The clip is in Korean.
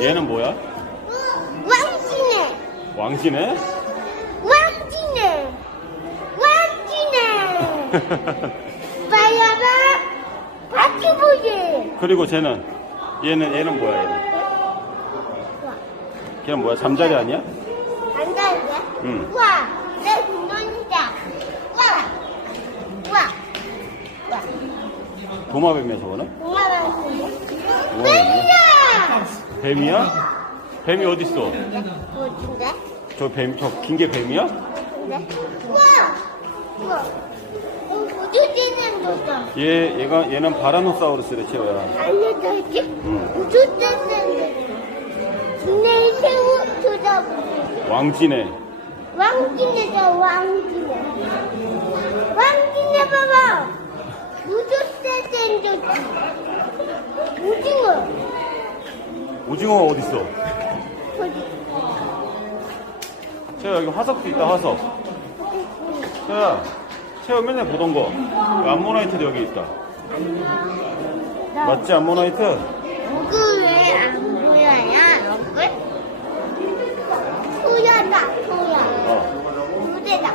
얘는 뭐야? 왕진해. 왕신해? 왕진해. 왕진해. 봐야봐. 같이 보지. 그리고 쟤는 얘는 얘는 뭐야 얘는? 걔는 뭐야? 잠자리 아니야? 간다니까? 응. 와, 내 공룡이다. 와, 와, 와. 도마뱀이야 저거는? 고마워. 뭐야? 뱀이야! 뱀이 어디 있어? 뭐인데? 저 뱀, 저 긴 게 뱀이야? 근데? 와! 와! 어, 우주대는 거다. 얘 얘가 얘는 바라노사우루스래 채호야. 알려줘야지? 응. 우주대는 내 새우 쳐다보고. 왕진해. 왕진이다, 왕진이. 왕진이 봐봐. 우주대는 거지. 오징어. 오징어 어디 있어? 채야 여기 화석도 있다 화석. 채야 채야 맨날 보던 거. 암모나이트도 여기 있다. 맞지 암모나이트? 얼굴 왜안 보여요? 얼굴? 토야다 토야. 어. 무대다.